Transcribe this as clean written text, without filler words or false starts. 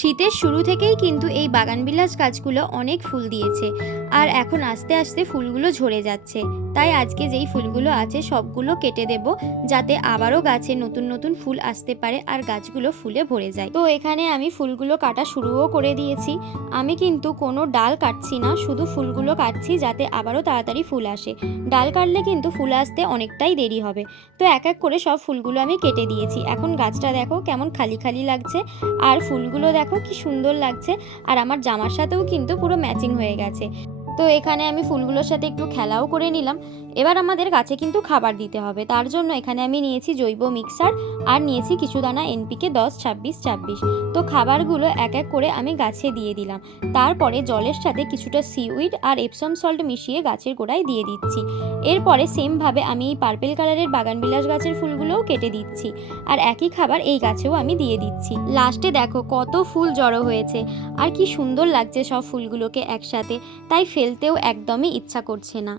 শীতের শুরু থেকেই কিন্তু এই বাগানবিলাস গাছগুলো অনেক ফুল দিয়েছে আর এখন আস্তে আস্তে ফুলগুলো ঝরে যাচ্ছে। তাই আজকে যেই ফুলগুলো আছে সবগুলো কেটে দেব, যাতে আবারও গাছে নতুন নতুন ফুল আসতে পারে আর গাছগুলো ফুলে ভরে যায়। তো এখানে আমি ফুলগুলো কাটা শুরুও করে দিয়েছি। আমি কিন্তু কোনো ডাল কাটছি না, শুধু ফুলগুলো কাটছি যাতে আবারও তাড়াতাড়ি ফুল আসে। ডাল কাটলে কিন্তু ফুল আসতে অনেকটাই দেরি হবে। তো এক এক করে সব ফুলগুলো আমি কেটে দিয়েছি। এখন গাছটা দেখো কেমন খালি খালি লাগছে, আর ফুলগুলো দেখো কি সুন্দর লাগছে, আর আমার জামার সাথেও কিন্তু পুরো ম্যাচিং হয়ে গেছে। তো এখানে আমি ফুলগুলোর সাথে একটু খেলাও করে নিলাম। এবার আমাদের গাছে কিন্তু খাবার দিতে হবে, তার জন্য এখানে আমি নিয়েছি জৈব মিক্সার আর নিয়েছি কিছু দানা NPK 10-26-26। তো খাবারগুলো এক এক করে আমি গাছে দিয়ে দিলাম। তারপরে জলের সাথে কিছুটা সিউইড আর এপসম সল্ট মিশিয়ে গাছের গোড়ায় দিয়ে দিচ্ছি। এরপরে সেমভাবে আমি এই পার্পেল কালারের বাগানবিলাস গাছের ফুলগুলোও কেটে দিচ্ছি, আর একই খাবার এই গাছেও আমি দিয়ে দিচ্ছি। লাস্টে দেখো কত ফুল জড়ো হয়েছে, আর কি সুন্দর লাগছে সব ফুলগুলোকে একসাথে, তাই ফেলতেও একদমই ইচ্ছা করছে না।